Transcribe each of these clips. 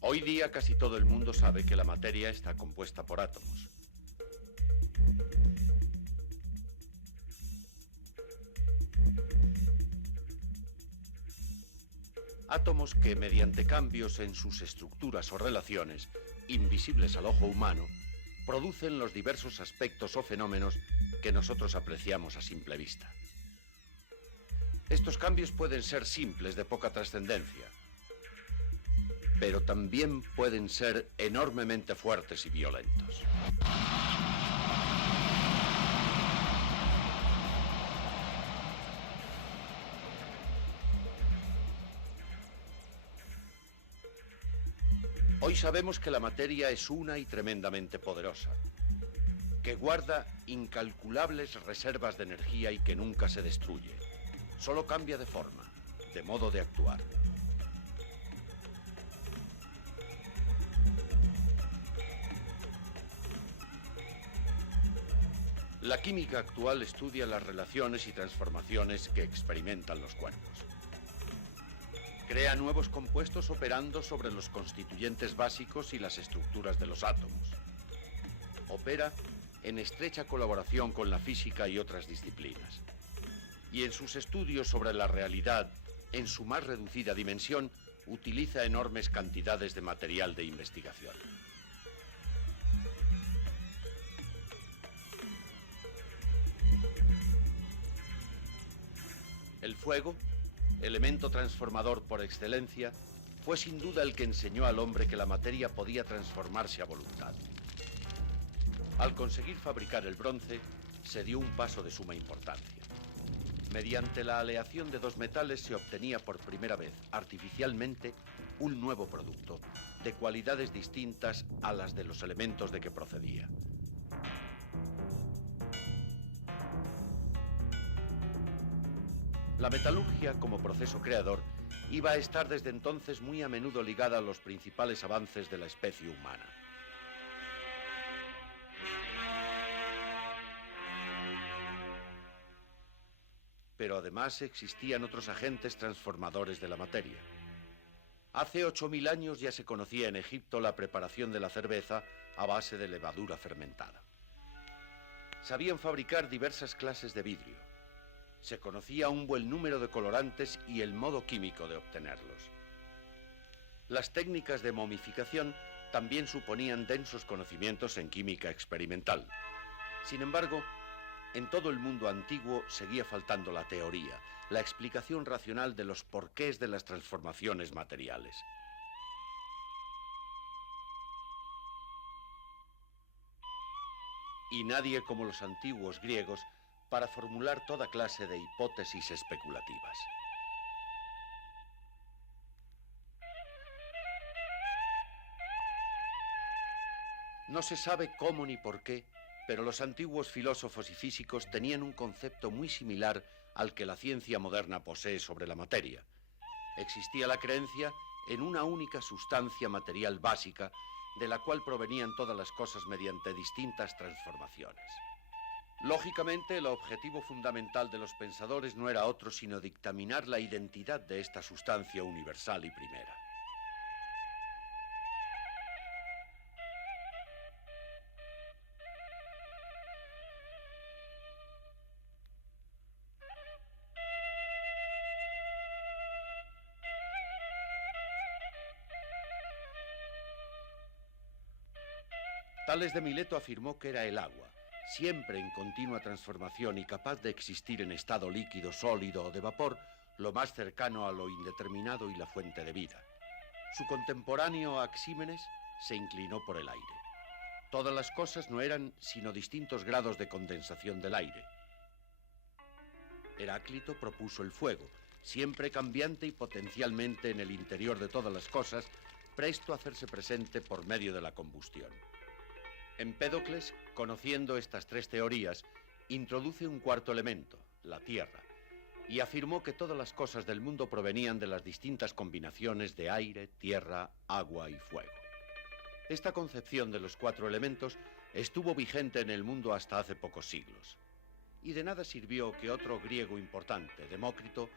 Hoy día casi todo el mundo sabe que la materia está compuesta por átomos. Átomos que, mediante cambios en sus estructuras o relaciones, invisibles al ojo humano, producen los diversos aspectos o fenómenos que nosotros apreciamos a simple vista. Estos cambios pueden ser simples, de poca trascendencia, pero también pueden ser enormemente fuertes y violentos. Hoy sabemos que la materia es una y tremendamente poderosa, que guarda incalculables reservas de energía y que nunca se destruye. Solo cambia de forma, de modo de actuar. La química actual estudia las relaciones y transformaciones que experimentan los cuerpos. Crea nuevos compuestos operando sobre los constituyentes básicos y las estructuras de los átomos. Opera en estrecha colaboración con la física y otras disciplinas. Y en sus estudios sobre la realidad, en su más reducida dimensión, utiliza enormes cantidades de material de investigación. El fuego, elemento transformador por excelencia, fue sin duda el que enseñó al hombre que la materia podía transformarse a voluntad. Al conseguir fabricar el bronce, se dio un paso de suma importancia. Mediante la aleación de dos metales se obtenía por primera vez, artificialmente, un nuevo producto, de cualidades distintas a las de los elementos de que procedía. La metalurgia, como proceso creador, iba a estar desde entonces muy a menudo ligada a los principales avances de la especie humana. Pero además existían otros agentes transformadores de la materia. Hace 8000 años ya se conocía en Egipto la preparación de la cerveza a base de levadura fermentada. Sabían fabricar diversas clases de vidrio. Se conocía un buen número de colorantes y el modo químico de obtenerlos. Las técnicas de momificación también suponían densos conocimientos en química experimental. Sin embargo, en todo el mundo antiguo seguía faltando la teoría, la explicación racional de los porqués de las transformaciones materiales. Y nadie como los antiguos griegos para formular toda clase de hipótesis especulativas. No se sabe cómo ni por qué, pero los antiguos filósofos y físicos tenían un concepto muy similar al que la ciencia moderna posee sobre la materia. Existía la creencia en una única sustancia material básica, de la cual provenían todas las cosas mediante distintas transformaciones. Lógicamente, el objetivo fundamental de los pensadores no era otro sino dictaminar la identidad de esta sustancia universal y primera. Tales de Mileto afirmó que era el agua, siempre en continua transformación y capaz de existir en estado líquido, sólido o de vapor, lo más cercano a lo indeterminado y la fuente de vida. Su contemporáneo Axímenes se inclinó por el aire. Todas las cosas no eran sino distintos grados de condensación del aire. Heráclito propuso el fuego, siempre cambiante y potencialmente en el interior de todas las cosas, presto a hacerse presente por medio de la combustión. Empédocles, conociendo estas tres teorías, introduce un cuarto elemento, la tierra, y afirmó que todas las cosas del mundo provenían de las distintas combinaciones de aire, tierra, agua y fuego. Esta concepción de los cuatro elementos estuvo vigente en el mundo hasta hace pocos siglos. Y de nada sirvió que otro griego importante, Demócrito,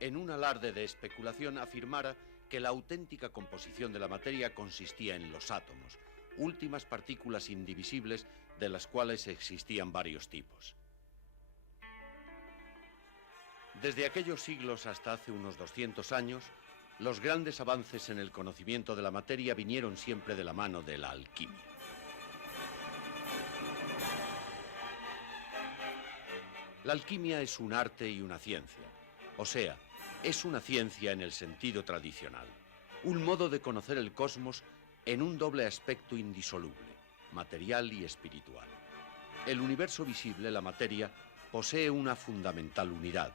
en un alarde de especulación afirmara que la auténtica composición de la materia consistía en los átomos, últimas partículas indivisibles de las cuales existían varios tipos. Desde aquellos siglos hasta hace unos 200 años, los grandes avances en el conocimiento de la materia vinieron siempre de la mano de la alquimia. La alquimia es un arte y una ciencia, o sea, es una ciencia en el sentido tradicional, un modo de conocer el cosmos en un doble aspecto indisoluble, material y espiritual. El universo visible, la materia, posee una fundamental unidad.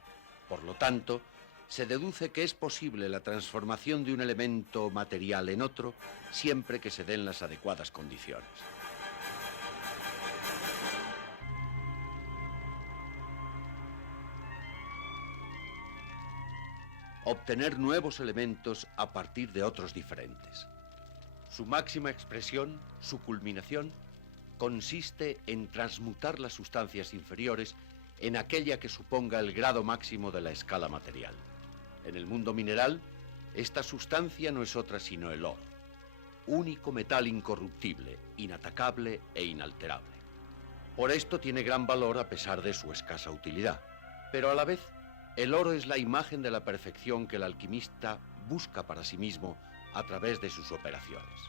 Por lo tanto, se deduce que es posible la transformación de un elemento material en otro siempre que se den las adecuadas condiciones. Obtener nuevos elementos a partir de otros diferentes. Su máxima expresión, su culminación, consiste en transmutar las sustancias inferiores en aquella que suponga el grado máximo de la escala material. En el mundo mineral, esta sustancia no es otra sino el oro, único metal incorruptible, inatacable e inalterable. Por esto tiene gran valor a pesar de su escasa utilidad, pero a la vez, el oro es la imagen de la perfección que el alquimista busca para sí mismo a través de sus operaciones.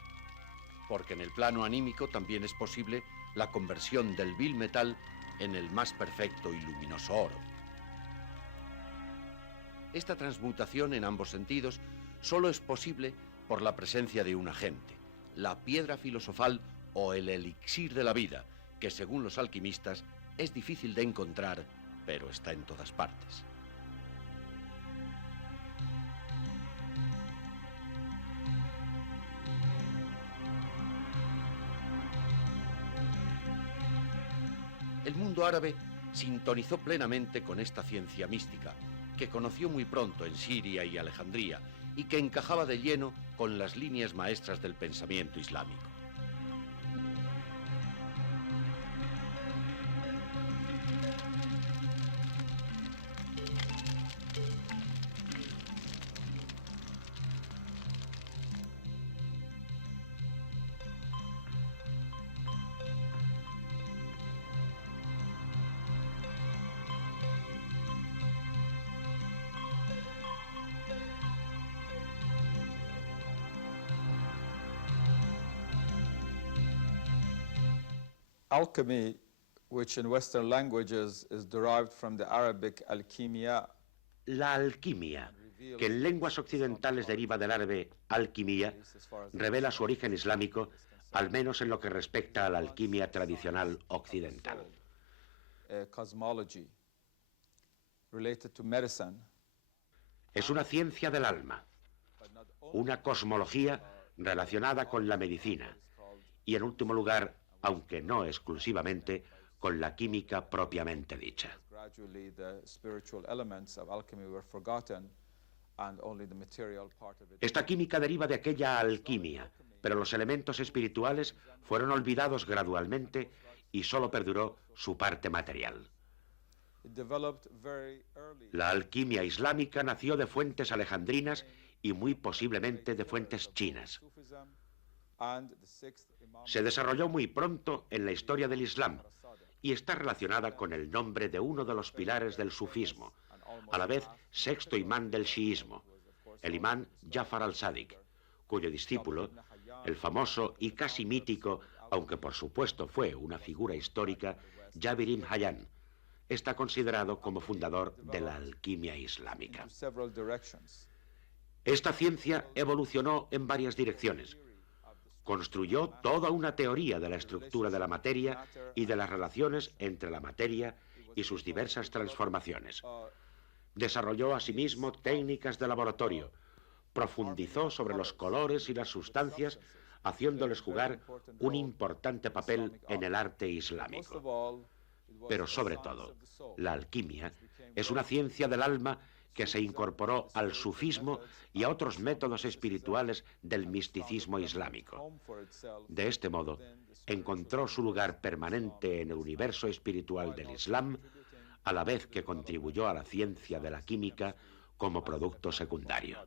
Porque en el plano anímico también es posible la conversión del vil metal en el más perfecto y luminoso oro. Esta transmutación en ambos sentidos solo es posible por la presencia de un agente, la piedra filosofal o el elixir de la vida, que según los alquimistas es difícil de encontrar, pero está en todas partes. El mundo árabe sintonizó plenamente con esta ciencia mística, que conoció muy pronto en Siria y Alejandría y que encajaba de lleno con las líneas maestras del pensamiento islámico. Alchemy, which in Western languages is derived from the Arabic alquimia. La alquimia, que en lenguas occidentales deriva del árabe alquimia, revela su origen islámico, al menos en lo que respecta a la alquimia tradicional occidental. Cosmology related to medicine. Es una ciencia del alma, una cosmología relacionada con la medicina y, en último lugar, aunque no exclusivamente, con la química propiamente dicha. Esta química deriva de aquella alquimia, pero los elementos espirituales fueron olvidados gradualmente y solo perduró su parte material. La alquimia islámica nació de fuentes alejandrinas y muy posiblemente de fuentes chinas. Se desarrolló muy pronto en la historia del Islam y está relacionada con el nombre de uno de los pilares del sufismo, a la vez sexto imán del chiismo, el imán Jafar al-Sadiq, cuyo discípulo, el famoso y casi mítico, aunque por supuesto fue una figura histórica, Jabir ibn Hayyan, está considerado como fundador de la alquimia islámica. Esta ciencia evolucionó en varias direcciones. Construyó toda una teoría de la estructura de la materia y de las relaciones entre la materia y sus diversas transformaciones. Desarrolló asimismo técnicas de laboratorio, profundizó sobre los colores y las sustancias, haciéndoles jugar un importante papel en el arte islámico. Pero sobre todo, la alquimia es una ciencia del alma que se incorporó al sufismo y a otros métodos espirituales del misticismo islámico. De este modo, encontró su lugar permanente en el universo espiritual del Islam, a la vez que contribuyó a la ciencia de la química como producto secundario.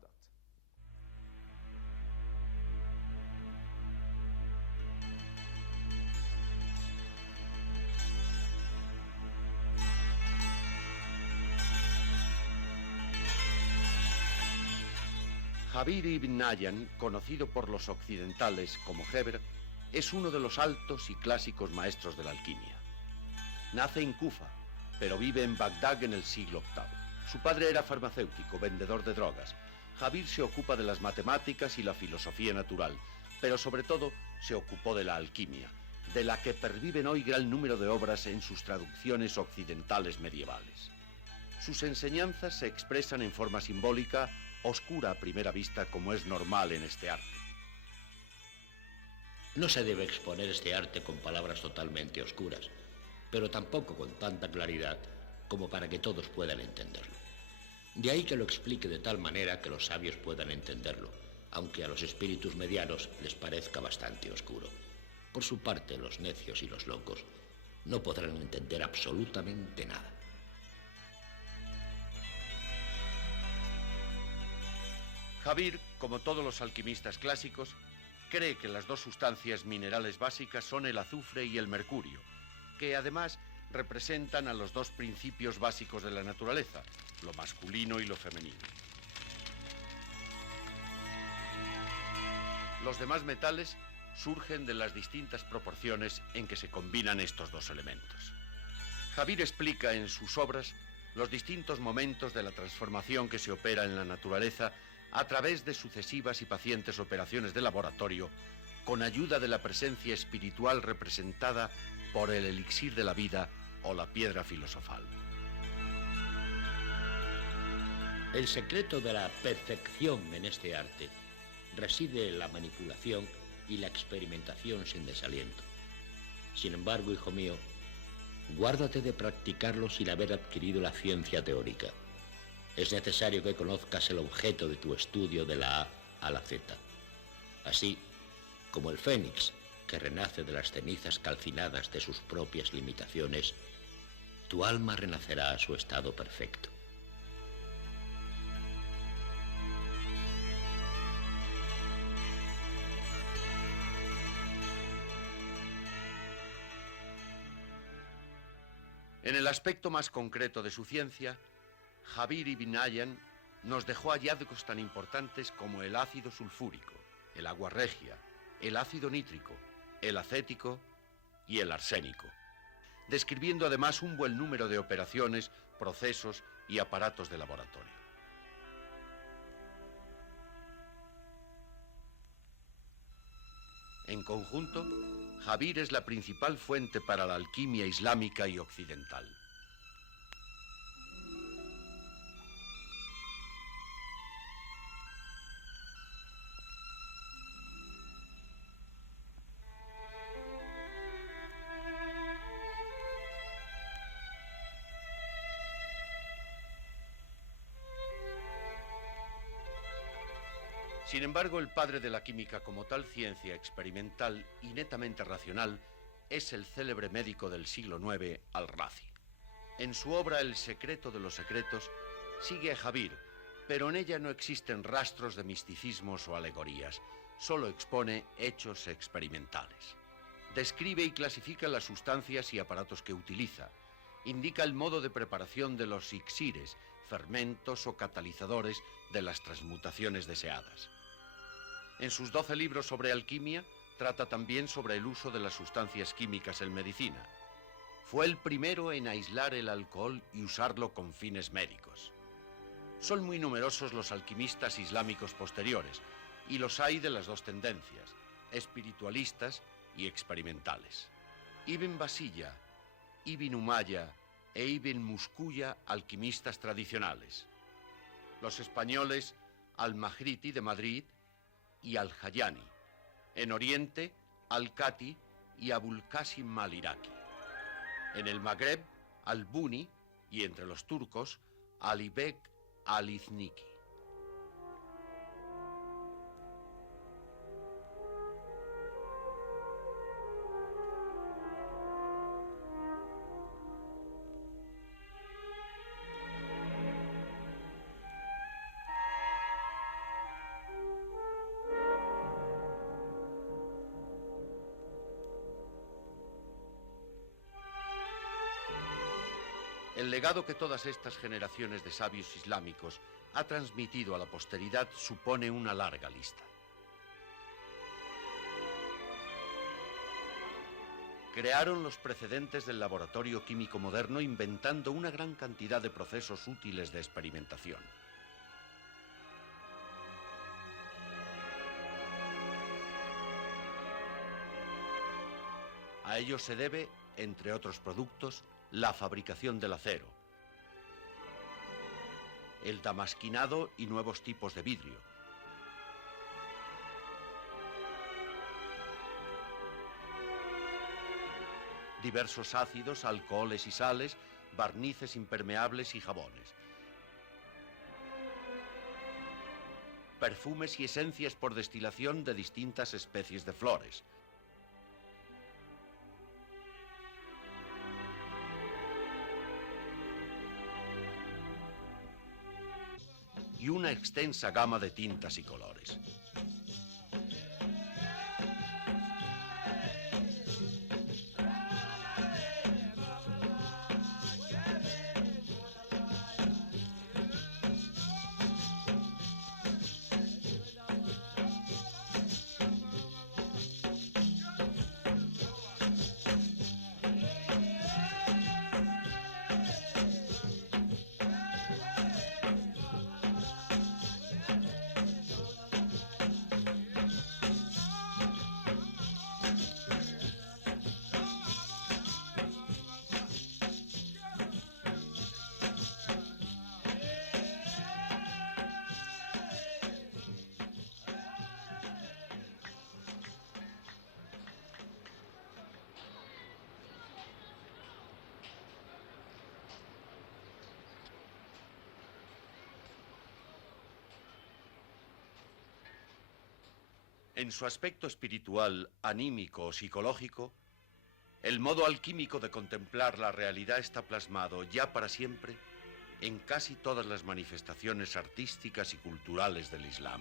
Jabir ibn Hayyan, conocido por los occidentales como Geber, es uno de los altos y clásicos maestros de la alquimia. Nace en Kufa, pero vive en Bagdad en el siglo VIII. Su padre era farmacéutico, vendedor de drogas. Jabir se ocupa de las matemáticas y la filosofía natural, pero sobre todo se ocupó de la alquimia, de la que perviven hoy gran número de obras en sus traducciones occidentales medievales. Sus enseñanzas se expresan en forma simbólica, oscura a primera vista, como es normal en este arte. No se debe exponer este arte con palabras totalmente oscuras, pero tampoco con tanta claridad como para que todos puedan entenderlo. De ahí que lo explique de tal manera que los sabios puedan entenderlo, aunque a los espíritus medianos les parezca bastante oscuro. Por su parte, los necios y los locos no podrán entender absolutamente nada. Jabir, como todos los alquimistas clásicos, cree que las dos sustancias minerales básicas son el azufre y el mercurio, que además representan a los dos principios básicos de la naturaleza, lo masculino y lo femenino. Los demás metales surgen de las distintas proporciones en que se combinan estos dos elementos. Jabir explica en sus obras los distintos momentos de la transformación que se opera en la naturaleza a través de sucesivas y pacientes operaciones de laboratorio, con ayuda de la presencia espiritual representada por el elixir de la vida o la piedra filosofal. El secreto de la perfección en este arte reside en la manipulación y la experimentación sin desaliento. Sin embargo, hijo mío, guárdate de practicarlo sin haber adquirido la ciencia teórica. Es necesario que conozcas el objeto de tu estudio de la A a la Z. Así como el fénix, que renace de las cenizas calcinadas de sus propias limitaciones, tu alma renacerá a su estado perfecto. En el aspecto más concreto de su ciencia, Jabir ibn Hayyan nos dejó hallazgos tan importantes como el ácido sulfúrico, el agua regia, el ácido nítrico, el acético y el arsénico, describiendo además un buen número de operaciones, procesos y aparatos de laboratorio. En conjunto, Jabir es la principal fuente para la alquimia islámica y occidental. Sin embargo, el padre de la química como tal ciencia experimental y netamente racional es el célebre médico del siglo IX, Al-Razi. En su obra El secreto de los secretos sigue a Jabir, pero en ella no existen rastros de misticismos o alegorías, solo expone hechos experimentales. Describe y clasifica las sustancias y aparatos que utiliza, indica el modo de preparación de los elixires, fermentos o catalizadores de las transmutaciones deseadas. En sus 12 libros sobre alquimia, trata también sobre el uso de las sustancias químicas en medicina. Fue el primero en aislar el alcohol y usarlo con fines médicos. Son muy numerosos los alquimistas islámicos posteriores, y los hay de las dos tendencias, espiritualistas y experimentales. Ibn Basilla, Ibn Umayya e Ibn Muskuya, alquimistas tradicionales. Los españoles Al-Mahriti de Madrid y Al-Hayani. En Oriente, Al-Kati y Abul Qasim al-Iraqi. En el Magreb, Al-Buni, y entre los turcos, Ali-Bek al-Izniki. El legado que todas estas generaciones de sabios islámicos ha transmitido a la posteridad supone una larga lista. Crearon los precedentes del laboratorio químico moderno inventando una gran cantidad de procesos útiles de experimentación. A ello se debe, entre otros productos, la fabricación del acero, el damasquinado y nuevos tipos de vidrio, diversos ácidos, alcoholes y sales, barnices impermeables y jabones, perfumes y esencias por destilación de distintas especies de flores, y una extensa gama de tintas y colores. En su aspecto espiritual, anímico o psicológico, el modo alquímico de contemplar la realidad está plasmado ya para siempre en casi todas las manifestaciones artísticas y culturales del Islam.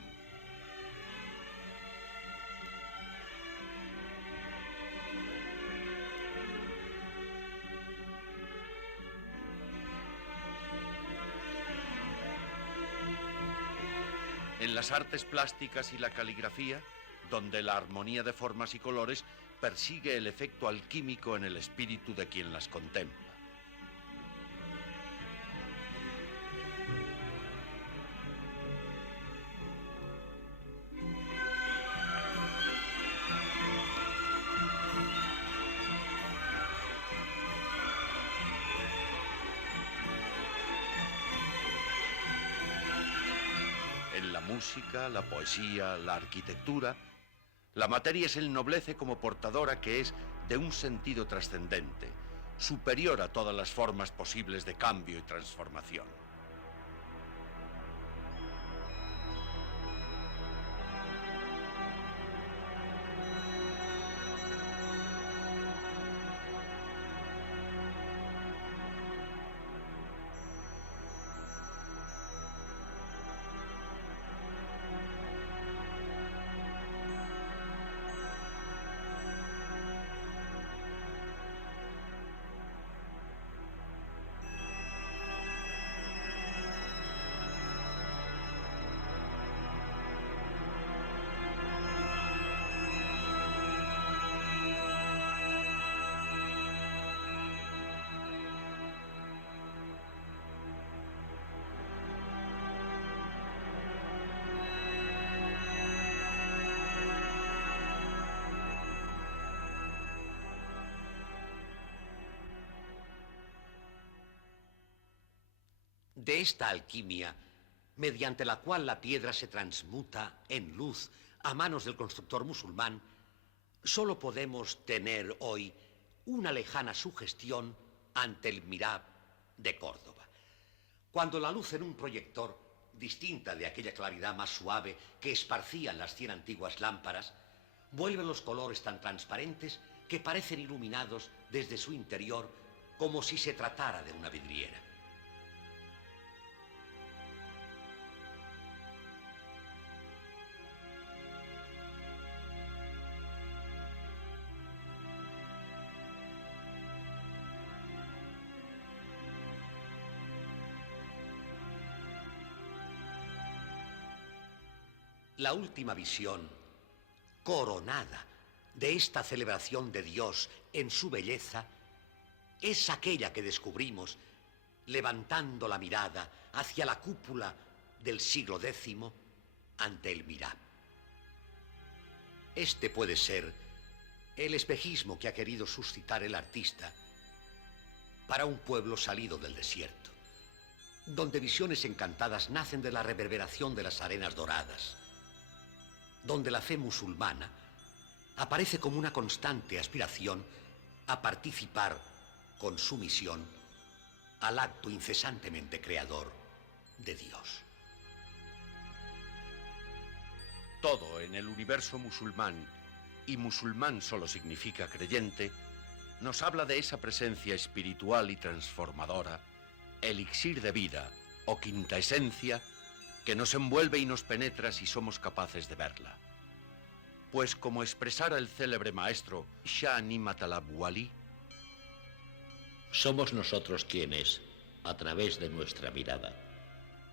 En las artes plásticas y la caligrafía, donde la armonía de formas y colores persigue el efecto alquímico en el espíritu de quien las contempla. En la música, la poesía, la arquitectura, la materia se ennoblece como portadora que es de un sentido trascendente, superior a todas las formas posibles de cambio y transformación. De esta alquimia, mediante la cual la piedra se transmuta en luz a manos del constructor musulmán, solo podemos tener hoy una lejana sugestión ante el Mihrab de Córdoba. Cuando la luz en un proyector, distinta de aquella claridad más suave que esparcían las 100 antiguas lámparas, vuelve los colores tan transparentes que parecen iluminados desde su interior como si se tratara de una vidriera. La última visión, coronada de esta celebración de Dios en su belleza, es aquella que descubrimos levantando la mirada hacia la cúpula del siglo X ante el Mihrab. Este puede ser el espejismo que ha querido suscitar el artista para un pueblo salido del desierto, donde visiones encantadas nacen de la reverberación de las arenas doradas, donde la fe musulmana aparece como una constante aspiración a participar con su misión al acto incesantemente creador de Dios. Todo en el universo musulmán, y musulmán solo significa creyente, nos habla de esa presencia espiritual y transformadora, elixir de vida o quinta esencia, que nos envuelve y nos penetra si somos capaces de verla. Pues como expresara el célebre maestro Shah Ni'mat al-Abwali, somos nosotros quienes, a través de nuestra mirada,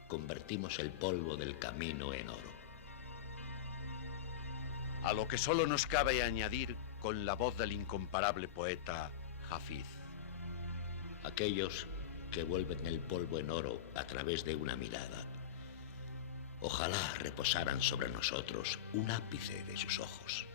convertimos el polvo del camino en oro. A lo que solo nos cabe añadir con la voz del incomparable poeta Hafiz. Aquellos que vuelven el polvo en oro a través de una mirada, ojalá reposaran sobre nosotros un ápice de sus ojos.